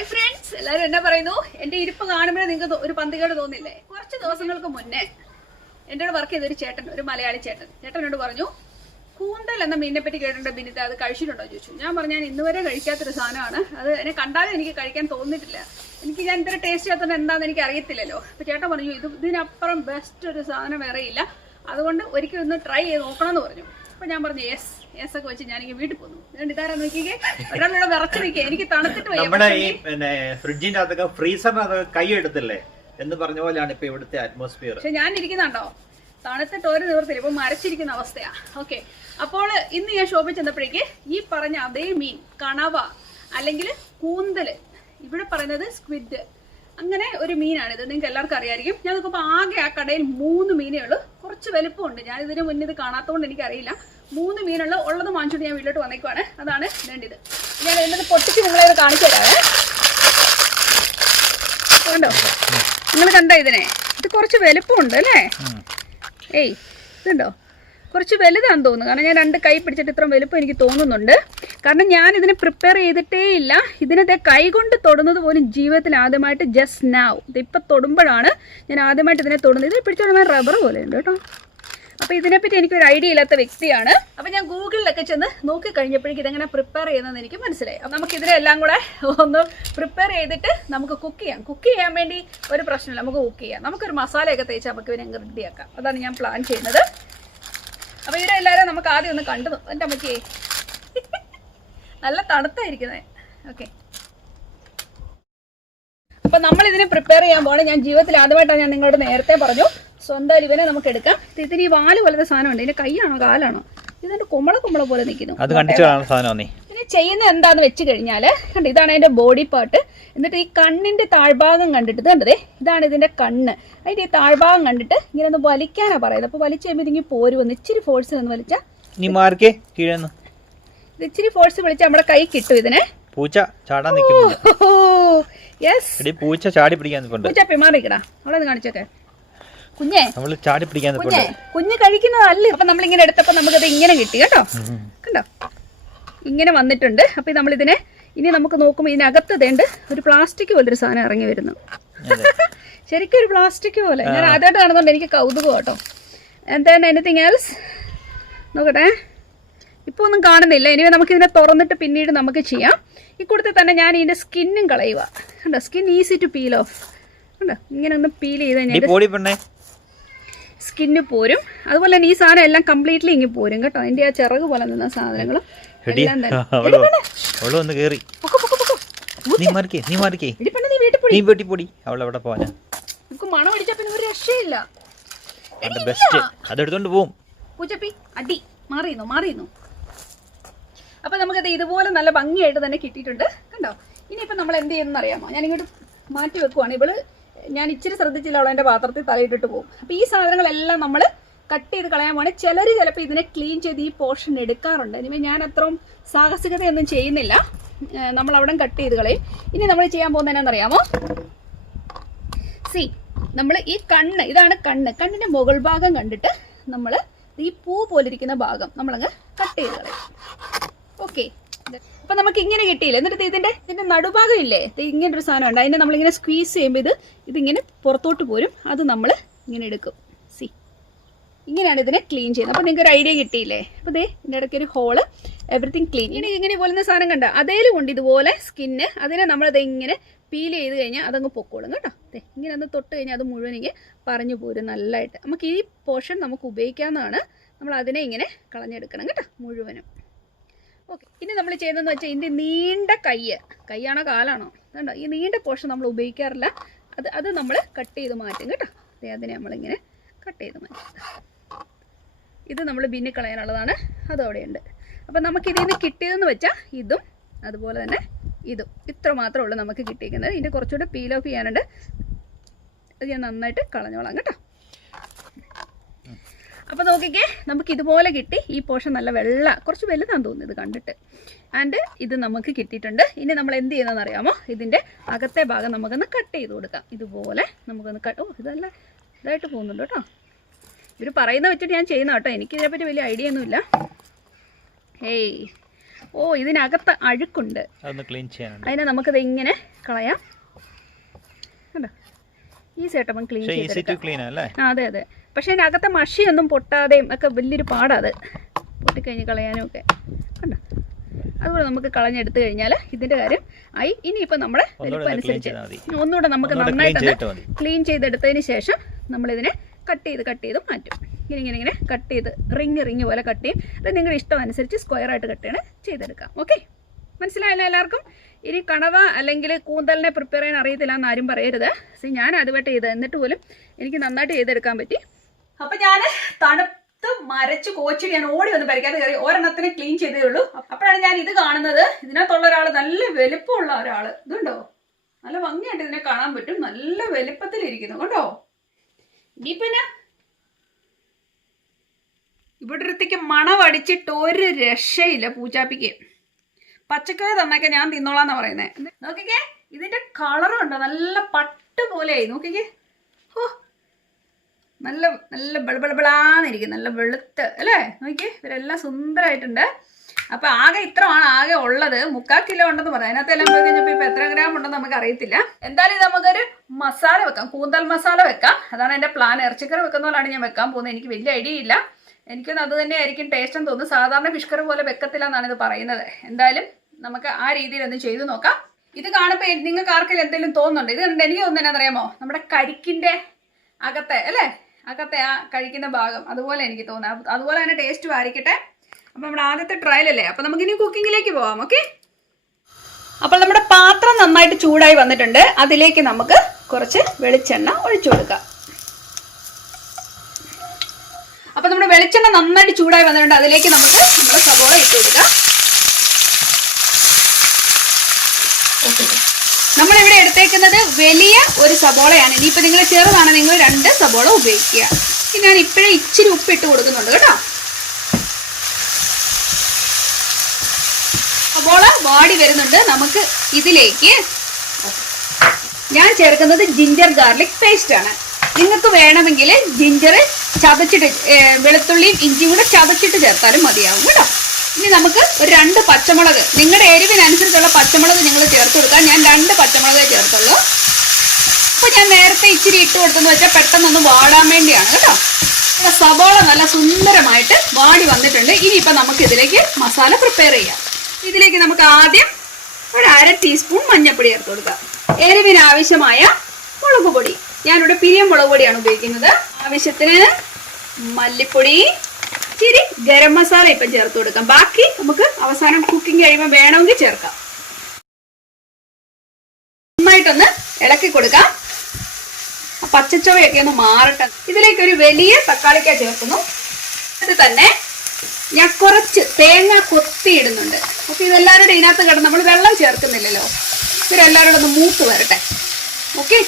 Hi friends, എല്ലാവരും എന്നാ പറയുന്നു? എൻ്റെ ഇരിപ്പ് കാണുമ്പോഴേ നിങ്ങൾക്ക് ഒരു പന്തികേട് തോന്നില്ലേ? കുറച്ച് ദിവസങ്ങൾക്ക് മുന്നേ എൻ്റെ വർക്ക് ചെയ്തൊരു ചേട്ടൻ, ഒരു മലയാളി ചേട്ടനോട് പറഞ്ഞു, കൂന്തൽ എന്ന മീനിനെ പറ്റി കേട്ടിട്ടുണ്ട് ബിനിത, അത് കഴിച്ചിട്ടുണ്ടോ ചോദിച്ചു. ഞാൻ പറഞ്ഞു, ഞാൻ ഇന്നുവരെ കഴിക്കാത്തൊരു സാധനമാണ്, അത് എന്നെ കണ്ടാലും എനിക്ക് കഴിക്കാൻ തോന്നിയിട്ടില്ല, ഞാൻ ഇത്ര ടേസ്റ്റ് ചെയ്യാത്തത് എന്താണെന്ന് എനിക്ക് അറിയത്തില്ലല്ലോ. അപ്പോൾ ചേട്ടൻ പറഞ്ഞു, ഇതിനപ്പുറം ബെസ്റ്റ് ഒരു സാധനം വേറെ ഇല്ല, അതുകൊണ്ട് ഒരിക്കലും ഒന്ന് ട്രൈ ചെയ്ത് നോക്കണം എന്ന് പറഞ്ഞു. അപ്പോൾ ഞാൻ പറഞ്ഞു യെസ് ഒക്കെ വെച്ച് ഞാനിങ്ങനെ വീട്ടിൽ പോന്നു. ഇതാരാ നോക്കിക്കേ, ഒരാളിവിടെ വിറച്ചു നിൽക്കുക, എനിക്ക് തണുത്തിട്ട് നമ്മുടെ ഈ ഫ്രിഡ്ജിന്റെ അകത്തൊക്കെ ഫ്രീസറിനകത്തൊക്കെ കൈ എടുത്തില്ലേ എന്ന് പറഞ്ഞ പോലെയാണ് ഇപ്പൊ ഇവിടുത്തെ അറ്റ്മോസ്ഫിയർ. പക്ഷെ ഞാൻ ഇരിക്കുന്നുണ്ടോ, തണുത്തിട്ട് ഒരു നിവർത്തില്ല, ഇപ്പൊ മരച്ചിരിക്കുന്ന അവസ്ഥയാ. ഓക്കെ, അപ്പോൾ ഇന്ന് ഞാൻ ഷോപ്പിൽ ചെന്നപ്പോഴേക്ക് ഈ പറഞ്ഞ അതേ മീൻ, കണവ അല്ലെങ്കിൽ കൂന്തല്, ഇവിടെ പറയുന്നത് സ്ക്വിഡ്, അങ്ങനെ ഒരു മീനാണിത്. നിങ്ങൾക്ക് എല്ലാവർക്കും അറിയാമായിരിക്കും. ഞാൻ നോക്കുമ്പോൾ ആകെ ആ കടയിൽ 3 മീനേ ഉള്ളൂ. കുറച്ച് വലുപ്പമുണ്ട്, ഞാൻ ഇതിന് മുന്നേ ഇത് കാണാത്തതുകൊണ്ട് എനിക്കറിയില്ല. 3 മീനുള്ള ഉള്ളത് വാങ്ങിച്ചിട്ട് ഞാൻ വീട്ടിലോട്ട് വന്നേക്കുവാണ്. അതാണ് വേണ്ടത്. ഞാൻ എന്നത് പൊട്ടിച്ച് നിങ്ങളെ കാണിച്ചു തരാവേ. കണ്ടോ, നിങ്ങൾ കണ്ടോ ഇതിനെ? ഇത് കുറച്ച് വലുപ്പമുണ്ട് അല്ലേ? ഏയ്, ഇതുണ്ടോ, കുറച്ച് വലുതാണെന്ന് തോന്നുന്നു. കാരണം ഞാൻ 2 കൈ പിടിച്ചിട്ട് ഇത്ര വലുപ്പം എനിക്ക് തോന്നുന്നുണ്ട്. കാരണം ഞാൻ ഇതിനെ പ്രിപ്പയർ ചെയ്തിട്ടേ ഇല്ല. ഇതിനത്തെ കൈ കൊണ്ട് തൊടുന്നത് പോലും ജീവിതത്തിൽ ആദ്യമായിട്ട്, ജസ്റ്റ് നാവ്, ഇതിപ്പോൾ തൊടുമ്പോഴാണ് ഞാൻ ആദ്യമായിട്ട് ഇതിനെ തൊടുന്നത്. ഇത് പിടിച്ചോടുമ്പോൾ റബ്ബർ പോലെ ഉണ്ട് കേട്ടോ. അപ്പോൾ ഇതിനെപ്പറ്റി എനിക്കൊരു ഐഡിയ ഇല്ലാത്ത വ്യക്തിയാണ്. അപ്പോൾ ഞാൻ ഗൂഗിളിലൊക്കെ ചെന്ന് നോക്കി കഴിഞ്ഞപ്പോഴേക്കും ഇതെങ്ങനെ പ്രിപ്പയർ ചെയ്യുന്നതെന്ന് എനിക്ക് മനസ്സിലായി. അപ്പോൾ നമുക്ക് ഇതിനെല്ലാം കൂടെ ഒന്ന് പ്രിപ്പയർ ചെയ്തിട്ട് നമുക്ക് കുക്ക് ചെയ്യാൻ വേണ്ടി ഒരു പ്രശ്നമില്ല, നമുക്ക് കുക്ക് ചെയ്യാം. നമുക്കൊരു മസാലയൊക്കെ തേച്ച് നമുക്ക് ഇതിനെ റെഡിയാക്കാം. അതാണ് ഞാൻ പ്ലാൻ ചെയ്യുന്നത്. അപ്പോൾ ഇവിടെ എല്ലാവരും നമുക്ക് ആദ്യം ഒന്ന് കണ്ടു. എൻ്റെ അമ്മയ്ക്കേ നല്ല തണുത്തായിരിക്കുന്നത്. ഓക്കെ, അപ്പം നമ്മളിതിനെ പ്രിപ്പയർ ചെയ്യാൻ പോകണം. ഞാൻ ജീവിതത്തിൽ ആദ്യമായിട്ടാണ്, ഞാൻ നിങ്ങളോട് നേരത്തെ പറഞ്ഞു. സ്വന്തം ഇവനെ നമുക്ക് എടുക്കാം. ഇതിന് ഈ വാല് പോലത്തെ സാധനമുണ്ട്. ഇതിന്റെ കൈയാണോ കാലാണോ? ഇതിന്റെ കുമ്പള പോലെ നിൽക്കുന്നു. ഇതിന് ചെയ്യുന്നത് എന്താന്ന് വെച്ച് കഴിഞ്ഞാല്, കണ്ടോ, ഇതാണ് അതിന്റെ ബോഡി പാർട്ട്. എന്നിട്ട് ഈ കണ്ണിന്റെ താഴ്ഭാഗം കണ്ടിട്ട്, കണ്ടതേ, ഇതാണ് ഇതിന്റെ കണ്ണ്. അതിന്റെ ഈ താഴ്ഭാഗം കണ്ടിട്ട് ഇങ്ങനെ ഒന്ന് വലിക്കാനാ പറയുന്നത്. അപ്പൊ വലിച്ചു കഴിയുമ്പോൾ ഇതിങ്ങനെ പോരുവന്ന് ഇച്ചിരി ഫോഴ്സ് ഒന്ന് വലിച്ചാൽ, ഇച്ചിരി ഫോഴ്സ് വിളിച്ചാൽ നമ്മുടെ കൈ കിട്ടും. ഇതിനെ പൂച്ച ചാടാൻ പൂച്ച പിമാറിക്കടാ, അവളെ കാണിച്ചൊക്കെ. കുഞ്ഞ് കഴിക്കുന്നതല്ല. അപ്പൊ നമ്മളിങ്ങനെ എടുത്തപ്പോ നമുക്കത് ഇങ്ങനെ കിട്ടി കേട്ടോ. കണ്ടോ, ഇങ്ങനെ വന്നിട്ടുണ്ട്. അപ്പൊ നമ്മളിതിനെ ഇനി നമുക്ക് നോക്കുമ്പോൾ ഇതിനകത്ത് തേണ്ട് ഒരു പ്ലാസ്റ്റിക് പോലൊരു സാധനം ഇറങ്ങി വരുന്നു. ശരിക്കും ഒരു പ്ലാസ്റ്റിക് പോലെ. ഞാൻ ആദ്യമായിട്ട് കാണുന്നുണ്ട്, എനിക്ക് കൗതുകം കേട്ടോ. എന്താണ് എനിത്തിങ് എൽസ് നോക്കട്ടെ. ഇപ്പോൾ ഒന്നും കാണുന്നില്ല. ഇനി നമുക്ക് ഇതിനെ തുറന്നിട്ട് പിന്നീട് നമുക്ക് ചെയ്യാം. ഈ കൂട്ടത്തിൽ തന്നെ ഞാൻ ഇതിന്റെ സ്കിന്നും കളയുക. കണ്ടോ, skin easy to peel off. കണ്ടോ, ഇങ്ങനെ ഒന്ന് പീൽ ചെയ്ത് കഴിഞ്ഞാൽ സ്കിന്ന് പോരും. അതുപോലെ തന്നെ ഈ സാധനം എല്ലാം കംപ്ലീറ്റ്ലി ഇങ്ങനെ പോരും കേട്ടോ. അതിന്റെ ആ ചിറക് പോലെ നിന്ന സാധനങ്ങളും എല്ലാം തന്നെ. മണം അടിച്ചാ പിന്നെ ഒരു രക്ഷയില്ല. പൂച്ചപ്പി അടി മാറിയുന്നു. അപ്പൊ നമുക്കത് ഇതുപോലെ നല്ല ഭംഗിയായിട്ട് തന്നെ കിട്ടിയിട്ടുണ്ട്. കണ്ടോ, ഇനിയിപ്പോ നമ്മൾ എന്ത് ചെയ്യുന്ന അറിയാമോ? ഞാൻ ഇങ്ങോട്ട് മാറ്റി വെക്കുവാണ്. ഞാൻ ഇച്ചിരി ശ്രദ്ധിച്ചില്ല, അവൾ എൻ്റെ പാത്രത്തിൽ തലയിട്ടിട്ട് പോകും. അപ്പോൾ ഈ സാധനങ്ങളെല്ലാം നമ്മൾ കട്ട് ചെയ്ത് കളയാൻ പോകണേ. ചിലപ്പോൾ ഇതിനെ ക്ലീൻ ചെയ്ത് ഈ പോർഷൻ എടുക്കാറുണ്ട്. ഇനിമേൽ ഞാൻ അത്രയും സാഹസികതയൊന്നും ചെയ്യുന്നില്ല. നമ്മൾ അവിടെ കട്ട് ചെയ്ത് കളയും. ഇനി നമ്മൾ ചെയ്യാൻ പോകുന്നത് എന്നാണെന്നറിയാമോ? നമ്മൾ ഈ കണ്ണ്, ഇതാണ് കണ്ണിന്റെ മുകൾ ഭാഗം കണ്ടിട്ട് നമ്മൾ ഈ പൂ പോലിരിക്കുന്ന ഭാഗം നമ്മളങ്ങ് കട്ട് ചെയ്ത് കളയും. ഓക്കെ, അപ്പൊ നമുക്ക് ഇങ്ങനെ കിട്ടിയില്ല. എന്നിട്ട് ഇതിന്റെ നടുഭാഗം ഇല്ലേ, ഇങ്ങനെ ഒരു സാധനം ഉണ്ട്. അതിനെ നമ്മളിങ്ങനെ സ്ക്വീസ് ചെയ്യുമ്പോൾ ഇതിങ്ങനെ പുറത്തോട്ട് പോരും. അത് നമ്മൾ ഇങ്ങനെ എടുക്കും. ഇങ്ങനെയാണ് ഇതിനെ ക്ലീൻ ചെയ്യുന്നത്. അപ്പൊ നിങ്ങൾക്ക് ഒരു ഐഡിയ കിട്ടിയില്ലേ? അപ്പൊ ഇതിന്റെ ഇടയ്ക്ക് ഒരു ഹോള്, എവറിത്തിങ് ക്ലീൻ. ഇങ്ങനെ പോലുന്ന സാധനം കണ്ട അതേലും കൊണ്ട് ഇതുപോലെ സ്കിന്ന്, അതിനെ നമ്മളത് ഇങ്ങനെ പീൽ ചെയ്ത് കഴിഞ്ഞാൽ അതങ്ങ് പൊക്കോളും കേട്ടോ. ഇങ്ങനെ ഒന്ന് തൊട്ട് കഴിഞ്ഞാൽ അത് മുഴുവൻ ഇങ്ങനെ പറഞ്ഞു പോരും നല്ലതായിട്ട്. നമുക്ക് ഈ പോർഷൻ നമുക്ക് ഉപയോഗിക്കാവുന്നതാണ്. നമ്മൾ അതിനെ ഇങ്ങനെ കളഞ്ഞെടുക്കണം കേട്ടോ മുഴുവനും. ഓക്കെ, ഇനി നമ്മൾ ചെയ്യുന്നതെന്ന് വെച്ചാൽ ഇതിൻ്റെ നീണ്ട കൈയാണോ കാലാണോ, കണ്ടോ, ഈ നീണ്ട പോർഷൻ നമ്മൾ ഉപയോഗിക്കാറില്ല. അത് നമ്മൾ കട്ട് ചെയ്ത് മാറ്റും കേട്ടോ. അതിനെ നമ്മളിങ്ങനെ കട്ട് ചെയ്ത് മാറ്റും. ഇത് നമ്മൾ ബിന്നി കളയാനുള്ളതാണ്, അതും അവിടെയുണ്ട്. അപ്പം നമുക്കിതിൽ നിന്ന് കിട്ടിയതെന്ന് വെച്ചാൽ ഇതും അതുപോലെ തന്നെ ഇതും, ഇത്ര മാത്രമേ ഉള്ളൂ നമുക്ക് കിട്ടിയിരിക്കുന്നത്. ഇതിൻ്റെ കുറച്ചുകൂടെ പീൽ ഓഫ് ചെയ്യാനുണ്ട്. അത് ഞാൻ നന്നായിട്ട് കളഞ്ഞോളാം കേട്ടോ. അപ്പോൾ നോക്കിക്കേ, നമുക്ക് ഇതുപോലെ കിട്ടി. ഈ പോർഷൻ നല്ല കുറച്ച് വലുതാണെന്ന് തോന്നുന്നു ഇത് കണ്ടിട്ട്. ആൻഡ് ഇത് നമുക്ക് കിട്ടിയിട്ടുണ്ട്. ഇനി നമ്മൾ എന്ത് ചെയ്യുന്നതെന്ന് അറിയാമോ? ഇതിൻ്റെ അകത്തെ ഭാഗം നമുക്കൊന്ന് കട്ട് ചെയ്ത് കൊടുക്കാം. ഇതുപോലെ നമുക്കൊന്ന് ഇതല്ല ഇതായിട്ട് പോകുന്നുണ്ട് കേട്ടോ. ഇവർ പറയുന്ന വെച്ചിട്ട് ഞാൻ ചെയ്യുന്ന കേട്ടോ. എനിക്കിതിനെപ്പറ്റി വലിയ ഐഡിയ ഒന്നുമില്ല. ഓ ഇതിനകത്ത് അഴുക്കുണ്ട്, അതിനെ നമുക്കിത് ഇങ്ങനെ കളയാം. കണ്ടോ, ഈസി ആയിട്ട് അപ്പം ക്ലീൻ ചെയ്തെടുക്കാം. അതെ അതെ, പക്ഷേ അതിനകത്തെ മഷിയൊന്നും പൊട്ടാതെയും ഒക്കെ വലിയൊരു പാടാത് പൊട്ടിക്കഴിഞ്ഞ് കളയാനും ഒക്കെ. കണ്ടോ, അതുപോലെ നമുക്ക് കളഞ്ഞെടുത്ത് കഴിഞ്ഞാൽ ഇതിൻ്റെ കാര്യം ആയി. ഇനിയിപ്പോൾ നമ്മുടെ വലിപ്പം അനുസരിച്ച് ഒന്നുകൂടെ നമുക്ക് നന്നായിട്ട് ക്ലീൻ ചെയ്തെടുത്തതിന് ശേഷം നമ്മളിതിനെ കട്ട് ചെയ്ത് മാറ്റും. ഇങ്ങനെ കട്ട് ചെയ്ത് റിങ് പോലെ കട്ട് ചെയ്യും. അത് നിങ്ങളുടെ ഇഷ്ടം അനുസരിച്ച് സ്ക്വയറായിട്ട് കട്ട് ചെയ്തെടുക്കാം. ഓക്കെ, മനസ്സിലായല്ലോ എല്ലാവർക്കും? ഇനി കണവ അല്ലെങ്കിൽ കൂന്തലിനെ പ്രിപ്പയർ ചെയ്യാൻ അറിയത്തില്ല എന്ന് ആരും പറയരുത്. ഞാൻ അതുമായിട്ട് ചെയ്ത് എന്നിട്ട് പോലും എനിക്ക് നന്നായിട്ട് ചെയ്തെടുക്കാൻ പറ്റി. അപ്പം ഞാൻ തണുത്ത് മരച്ച് കോച്ചിട്ട് ഞാൻ ഓടി വന്ന് പരിക്കാതെ കയറി ഒരെണ്ണത്തിന് ക്ലീൻ ചെയ്തേ ഉള്ളൂ. അപ്പോഴാണ് ഞാൻ ഇത് കാണുന്നത്. ഇതിനകത്തുള്ള ഒരാൾ, നല്ല വലുപ്പമുള്ള ഒരാൾ, ഇതുണ്ടോ, നല്ല ഭംഗിയായിട്ട് ഇതിനെ കാണാൻ പറ്റും. നല്ല വലുപ്പത്തിലിരിക്കുന്നു കണ്ടോ. ഇനിയിപ്പോ ഇവിടെ അടുത്തേക്ക് മണവടിച്ചിട്ട് ഒരു രക്ഷയില്ല പൂച്ചാപ്പിക്ക്. പച്ചക്കറി തന്നൊക്കെ ഞാൻ തിന്നോളാന്നാ പറയുന്നത്. നോക്കിക്കേ, ഇതിന്റെ കളറും ഉണ്ടോ, നല്ല പട്ട് പോലെയായി. നോക്കിക്കേ, ഓ നല്ല നല്ല ബളബളബളാന്നിരിക്കും, നല്ല വെളുത്ത് അല്ലേ. നോക്കിക്കേ, ഇവരെല്ലാം സുന്ദരമായിട്ടുണ്ട്. അപ്പൊ ആകെ ഇത്രയാണ് ആകെ ഉള്ളത്. 3/4 കിലോ ഉണ്ടെന്ന് പറഞ്ഞു. അതിനകത്ത് എല്ലാം പോയി കഴിഞ്ഞപ്പോൾ ഇപ്പൊ എത്ര ഗ്രാം ഉണ്ടെന്ന് നമുക്ക് അറിയത്തില്ല. എന്തായാലും ഇത് നമുക്കൊരു മസാല വെക്കാം, കൂന്തൽ മസാല വെക്കാം. അതാണ് എന്റെ പ്ലാൻ. ഇറച്ചിക്കറി വെക്കുന്ന പോലാണ് ഞാൻ വെക്കാൻ പോകുന്നത്. എനിക്ക് വലിയ ഐഡിയ ഇല്ല. എനിക്കൊന്നും അത് തന്നെ ആയിരിക്കും ടേസ്റ്റ് എന്ന് തോന്നുന്നു. സാധാരണ ഫിഷ് കറി പോലെ വെക്കത്തില്ല എന്നാണ് ഇത് പറയുന്നത്. എന്തായാലും നമുക്ക് ആ രീതിയിൽ ഒന്ന് ചെയ്തു നോക്കാം. ഇത് കാണുമ്പോൾ നിങ്ങൾക്ക് ആർക്കെങ്കിലും എന്തെങ്കിലും തോന്നുന്നുണ്ട്? ഇത് കണ്ട് എനിക്ക് തോന്നുന്നത് എന്നറിയാമോ, നമ്മുടെ കരിക്കിന്റെ അകത്തെ അല്ലേ, അകത്തെ ആ കഴിക്കുന്ന ഭാഗം അതുപോലെ എനിക്ക് തോന്നുന്നത്. അതുപോലെ തന്നെ ടേസ്റ്റും ആയിരിക്കട്ടെ. അപ്പം നമ്മുടെ ആദ്യത്തെ ട്രയലല്ലേ, അപ്പം നമുക്കിനി കുക്കിങ്ങിലേക്ക് പോവാം. ഓക്കെ, അപ്പോൾ നമ്മുടെ പാത്രം നന്നായിട്ട് ചൂടായി വന്നിട്ടുണ്ട്. അതിലേക്ക് നമുക്ക് കുറച്ച് വെളിച്ചെണ്ണ ഒഴിച്ചു കൊടുക്കാം. അപ്പം നമ്മുടെ വെളിച്ചെണ്ണ നന്നായിട്ട് ചൂടായി വന്നിട്ടുണ്ട്. അതിലേക്ക് നമുക്ക് നമ്മുടെ സവോള ഇട്ട് കൊടുക്കാം. നമ്മളിവിടെ എടുത്തേക്കുന്നത് വലിയ ഒരു സബോളയാണ്. ഇനിയിപ്പോൾ നിങ്ങൾ ചെറുതാണ്, നിങ്ങൾ 2 സബോള ഉപയോഗിക്കുക. ഞാൻ ഇപ്പോഴേ ഇച്ചിരി ഉപ്പിട്ട് കൊടുക്കുന്നുണ്ട് കേട്ടോ. സബോള വാടി വരുന്നുണ്ട്. നമുക്ക് ഇതിലേക്ക് ഞാൻ ചേർക്കുന്നത് ജിഞ്ചർ ഗാർലിക് പേസ്റ്റ് ആണ്. നിങ്ങൾക്ക് വേണമെങ്കിൽ ജിഞ്ചർ ചതച്ചിട്ട്, വെളുത്തുള്ളിയും ഇഞ്ചിയും കൂടെ ചതച്ചിട്ട് ചേർത്താലും മതിയാവും കേട്ടോ. ഇനി നമുക്ക് ഒരു 2 പച്ചമുളക്, നിങ്ങളുടെ എരിവിനനുസരിച്ചുള്ള പച്ചമുളക് നിങ്ങൾ ചേർത്ത് കൊടുക്കാം. ഞാൻ 2 പച്ചമുളകേ ചേർത്തുള്ളൂ. അപ്പോൾ ഞാൻ നേരത്തെ ഇച്ചിരി ഇട്ട് കൊടുത്തെന്ന് വെച്ചാൽ പെട്ടെന്നൊന്ന് വാടാൻ വേണ്ടിയാണ് കേട്ടോ. ഇവിടെ സബോള നല്ല സുന്ദരമായിട്ട് വാടി വന്നിട്ടുണ്ട്. ഇനിയിപ്പോൾ നമുക്ക് ഇതിലേക്ക് മസാല പ്രിപ്പയർ ചെയ്യാം. ഇതിലേക്ക് നമുക്ക് ആദ്യം ഒരു 1/2 ടീസ്പൂൺ മഞ്ഞൾപ്പൊടി ചേർത്ത് കൊടുക്കാം. എരിവിന് ആവശ്യമായ മുളക് പൊടി, ഞാനിവിടെ പിരിയം മുളക് പൊടിയാണ് ഉപയോഗിക്കുന്നത്. ആവശ്യത്തിന് മല്ലിപ്പൊടി, ഇച്ചിരി ഗരം മസാല ഇപ്പം ചേർത്ത് കൊടുക്കാം. ബാക്കി നമുക്ക് അവസാനം കുക്കിംഗ് കഴിയുമ്പോൾ വേണമെങ്കിൽ ചേർക്കാം. നന്നായിട്ടൊന്ന് ഇളക്കി കൊടുക്കാം. പച്ചച്ചവയൊക്കെ ഒന്ന് മാറട്ടെ. ഇതിലേക്ക് ഒരു വലിയ തക്കാളിക്ക ചേർക്കുന്നു. ഇത് തന്നെ ഞാൻ കുറച്ച് തേങ്ങ കൊത്തിയിടുന്നുണ്ട്. ഓക്കെ, ഇതെല്ലാവരുടെ ഇതിനകത്ത് കിടന്ന് നമ്മൾ വെള്ളം ചേർക്കുന്നില്ലല്ലോ. ഇവരെല്ലാവരോടും ഒന്ന് മൂത്ത് വരട്ടെ. ഓക്കെ,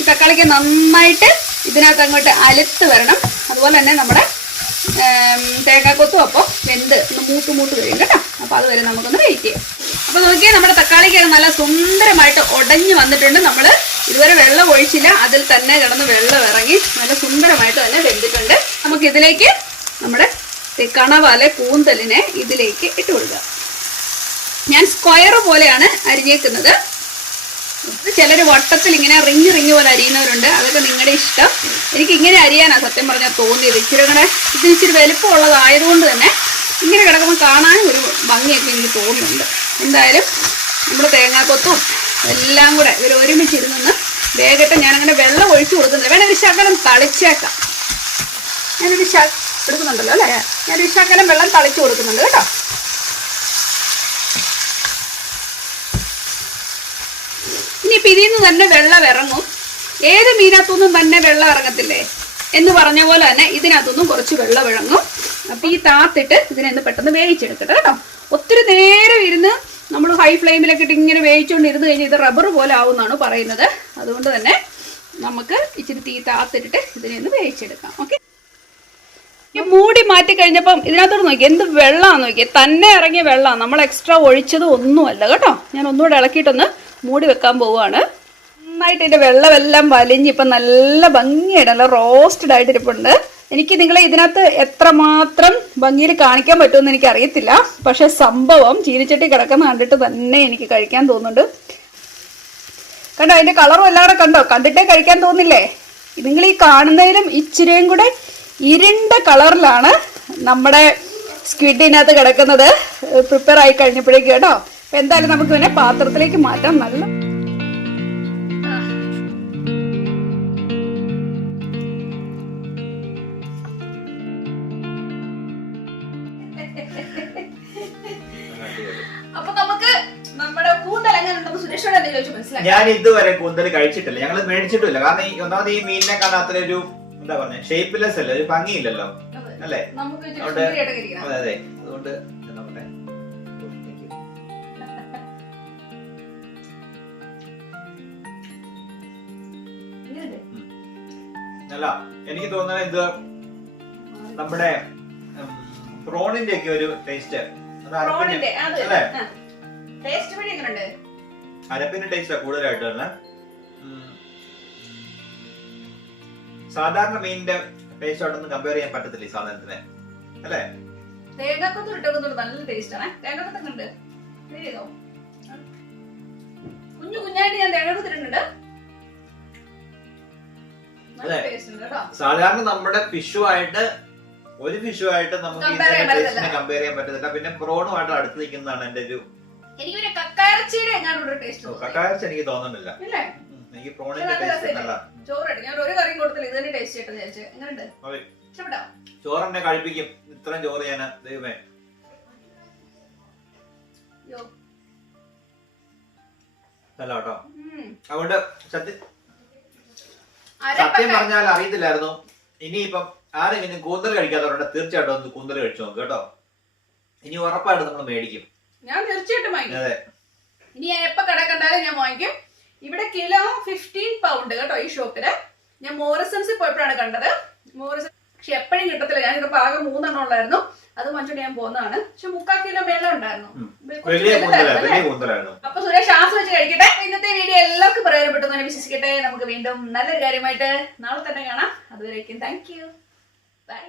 ഈ തക്കാളിക്ക് നന്നായിട്ട് ഇതിനകത്ത് അങ്ങോട്ട് അലുത്ത് വരണം. അതുപോലെ തന്നെ നമ്മുടെ തേങ്ങാക്കൊത്തും അപ്പോൾ വെന്ത് ഒന്ന് മൂത്ത് കഴിയും കേട്ടോ. അപ്പോൾ അതുവരെ നമുക്കൊന്ന് വെയിറ്റ് ചെയ്യാം. അപ്പോൾ നോക്കിയാൽ നമ്മുടെ തക്കാളിക്ക് നല്ല സുന്ദരമായിട്ട് ഉടഞ്ഞു വന്നിട്ടുണ്ട്. നമ്മൾ ഇതുവരെ വെള്ളം ഒഴിച്ചില്ല, അതിൽ തന്നെ കിടന്ന് വെള്ളം ഇറങ്ങി നല്ല സുന്ദരമായിട്ട് തന്നെ വെന്തിട്ടുണ്ട്. നമുക്കിതിലേക്ക് നമ്മുടെ കണവ കൂന്തലിനെ ഇതിലേക്ക് ഇട്ട് കൊടുക്കുക. ഞാൻ സ്ക്വയർ പോലെയാണ് അരിഞ്ഞേക്കുന്നത്. ചിലർ വട്ടത്തിൽ ഇങ്ങനെ റിങ് പോലെ അരിയുന്നവരുണ്ട്. അതൊക്കെ നിങ്ങളുടെ ഇഷ്ടം. എനിക്ക് ഇങ്ങനെ അരിയാനാണ് സത്യം പറഞ്ഞാൽ തോന്നിയത്. ഇച്ചിരി വലുപ്പമുള്ളതായതുകൊണ്ട് തന്നെ ഇങ്ങനെ കിടക്കുമ്പോൾ കാണാൻ ഒരു ഭംഗിയൊക്കെ എനിക്ക് തോന്നുന്നുണ്ട്. എന്തായാലും നമ്മുടെ തേങ്ങാക്കൊത്തും എല്ലാം കൂടെ ഇവർ ഒരുമിച്ചിരുന്ന് വേഗട്ടെ. ഞാനങ്ങനെ വെള്ളം ഒഴിച്ചു കൊടുക്കുന്നില്ല. വേണമെങ്കിൽ ഒരു ശകലം തളിച്ചേക്കാം. ഞാനൊരു എടുക്കുന്നുണ്ടല്ലോ അല്ലേ, ഞാനൊരു ശകലം വെള്ളം തളിച്ചു കൊടുക്കുന്നുണ്ട് കേട്ടോ. ഇനിയിപ്പോൾ ഇതിൽ നിന്ന് തന്നെ വെള്ളം ഇറങ്ങും. ഏത് മീനകത്തൊന്നും തന്നെ വെള്ളം ഇറങ്ങത്തില്ലേ എന്ന് പറഞ്ഞ പോലെ തന്നെ ഇതിനകത്തൊന്നും കുറച്ച് വെള്ളം ഇറങ്ങും. അപ്പം ഈ താത്തിട്ട് ഇതിനെന്ന് പെട്ടെന്ന് വേവിച്ചെടുക്കട്ടെ കേട്ടോ. ഒത്തിരി നേരം ഇരുന്ന് നമ്മൾ ഹൈ ഫ്ലെയിമിലൊക്കെ ഇട്ട് ഇങ്ങനെ വേവിച്ചുകൊണ്ടിരുന്ന് കഴിഞ്ഞാൽ ഇത് റബ്ബർ പോലെ ആവുമെന്നാണ് പറയുന്നത്. അതുകൊണ്ട് തന്നെ നമുക്ക് ഇച്ചിരി തീ താത്തിട്ടിട്ട് ഇതിനെന്ന് വേവിച്ചെടുക്കാം. ഓക്കെ, ഈ മൂടി മാറ്റി കഴിഞ്ഞപ്പം ഇതിനകത്തോട് നോക്കി എന്ത് വെള്ളമാണെന്ന് നോക്കിയേ. തന്നെ ഇറങ്ങിയ വെള്ളമാണ്, നമ്മൾ എക്സ്ട്രാ ഒഴിച്ചത് ഒന്നുമല്ല കേട്ടോ. ഞാൻ ഒന്നുകൂടെ ഇളക്കിയിട്ടൊന്ന് മൂടി വെക്കാൻ പോവുകയാണ്. നന്നായിട്ട് ഇതിൻ്റെ വെള്ളമെല്ലാം വലിഞ്ഞ് ഇപ്പം നല്ല ഭംഗിയായിട്ട് നല്ല റോസ്റ്റഡ് ആയിട്ട് ഇരിപ്പുണ്ട്. എനിക്ക് നിങ്ങളെ ഇതിനകത്ത് എത്രമാത്രം ഭംഗിയിൽ കാണിക്കാൻ പറ്റുമെന്ന് എനിക്ക് അറിയത്തില്ല. പക്ഷെ സംഭവം ചീനിച്ചട്ടി കിടക്കുന്ന കണ്ടിട്ട് തന്നെ എനിക്ക് കഴിക്കാൻ തോന്നുന്നുണ്ട്. കണ്ടോ, അതിന്റെ കളറും എല്ലാവരും കണ്ടോ, കണ്ടിട്ടേ കഴിക്കാൻ തോന്നില്ലേ? നിങ്ങൾ ഈ കാണുന്നതിലും ഇച്ചിരിയും കൂടെ ഇരുണ്ട കളറിലാണ് നമ്മുടെ സ്ക്വിഡിനകത്ത് കിടക്കുന്നത്. പ്രിപ്പയർ ആയി കഴിഞ്ഞപ്പോഴേക്കും കേട്ടോ. അപ്പൊ എന്തായാലും നമുക്ക് പിന്നെ പാത്രത്തിലേക്ക് മാറ്റാം. നല്ല അപ്പൊ നമുക്ക് നമ്മുടെ കൂന്തൽ എങ്ങനെ ഉണ്ടെന്ന് സുരേഷോട് എന്തെങ്കിലും ചോദിച്ചു മനസ്സിലാക്കി. ഞാൻ ഇതുവരെ കൂന്തൽ കഴിച്ചിട്ടില്ല, ഞങ്ങൾ മേടിച്ചിട്ടില്ല. കാരണം ഒന്നാമത് ഈ മീനിനെ കാണാത്ത ഒരു എന്താ പറഞ്ഞ ഷേപ്പ്ലെസ് അല്ലേ, ഒരു ഭംഗിയില്ലല്ലോ അല്ലേ? അതെ അതെ, അതുകൊണ്ട് നോക്കട്ടെ. അല്ല, എനിക്ക് തോന്നുന്നത് ഇത് നമ്മുടെ പ്രോണിന്റെ ഒക്കെ ഒരു ടേസ്റ്റ്, അരപ്പിന്റെ ടേസ്റ്റ് കൂടുതലായിട്ട് തന്നെ. സാധാരണ മീനിന്റെ ടേസ്റ്റ് ആയിട്ടൊന്നും കമ്പയർ ചെയ്യാൻ പറ്റത്തില്ല ഈ സാധനത്തിന്, അല്ലേ? തേങ്ങാക്കൊത്ത് ഇട്ടൊക്കെ നല്ല ടേസ്റ്റ് ആണ്. തേങ്ങാക്കൊത്തൊക്കെ ഉണ്ട്, കുഞ്ഞു കുഞ്ഞായിട്ട് ഞാൻ തേങ്ങാക്കൊത്തിട്ടുണ്ട്. സാധാരണ നമ്മുടെ ഫിഷുമായിട്ട് ഒരു ഫിഷുമായിട്ട് നമുക്ക് ടേസ്റ്റിനെ കമ്പയർ ചെയ്യാൻ പറ്റത്തില്ല. പിന്നെ പ്രോണുമായിട്ട് അടുത്ത് നിൽക്കുന്നതാണ് എന്റെ ഒരു കക്കായർച്ചി എനിക്ക് തോന്നുന്നില്ല. എനിക്ക് പ്രോണിന്റെ ടേസ്റ്റ് നല്ല ചോറെന്നെ കഴിപ്പിക്കും. ഇത്രയും ചോറ് ഞാൻ ദൈവമേ. അല്ല കേട്ടോ, അതുകൊണ്ട് സത്യം പറഞ്ഞാൽ അറിയത്തില്ലായിരുന്നു. ഇനിയിപ്പം ആരെങ്കിലും കൂന്തൽ കഴിക്കാത്തവരുണ്ട്, തീർച്ചയായിട്ടും ഒന്ന് കൂന്തൽ കഴിച്ചു നോക്ക് കേട്ടോ. ഇനി ഉറപ്പായിട്ട് നമ്മൾ മേടിക്കും. ഞാൻ തീർച്ചയായിട്ടും വാങ്ങിക്കും. ഇനി എപ്പോ കട കണ്ടാലും ഞാൻ വാങ്ങിക്കും. ഇവിടെ കിലോ 15 പൗണ്ട് കേട്ടോ ഈ ഷോപ്പില്. ഞാൻ മോറിസൺസിൽ പോയപ്പോഴാണ് കണ്ടത്. മോറിസൺ പക്ഷെ എപ്പോഴും കിട്ടത്തില്ല. ഞാൻ ഇതിപ്പോ ആകെ 3 എണ്ണം ഉള്ളായിരുന്നു, അത് വാങ്ങിച്ചോണ്ട് ഞാൻ പോകുന്നതാണ്. പക്ഷെ 3/4 കിലോ മേളം ഉണ്ടായിരുന്നു. അപ്പൊ സുരേഷ് ആസ് വെച്ച് കഴിക്കട്ടെ. ഇന്നത്തെ വീഡിയോ എല്ലാവർക്കും പ്രയോജനപ്പെട്ടു എന്ന് വിശ്വസിക്കട്ടെ. നമുക്ക് വീണ്ടും നല്ലൊരു കാര്യമായിട്ട് നാളെ തന്നെ കാണാം. അതുവരേക്കും താങ്ക് യു, ബൈ.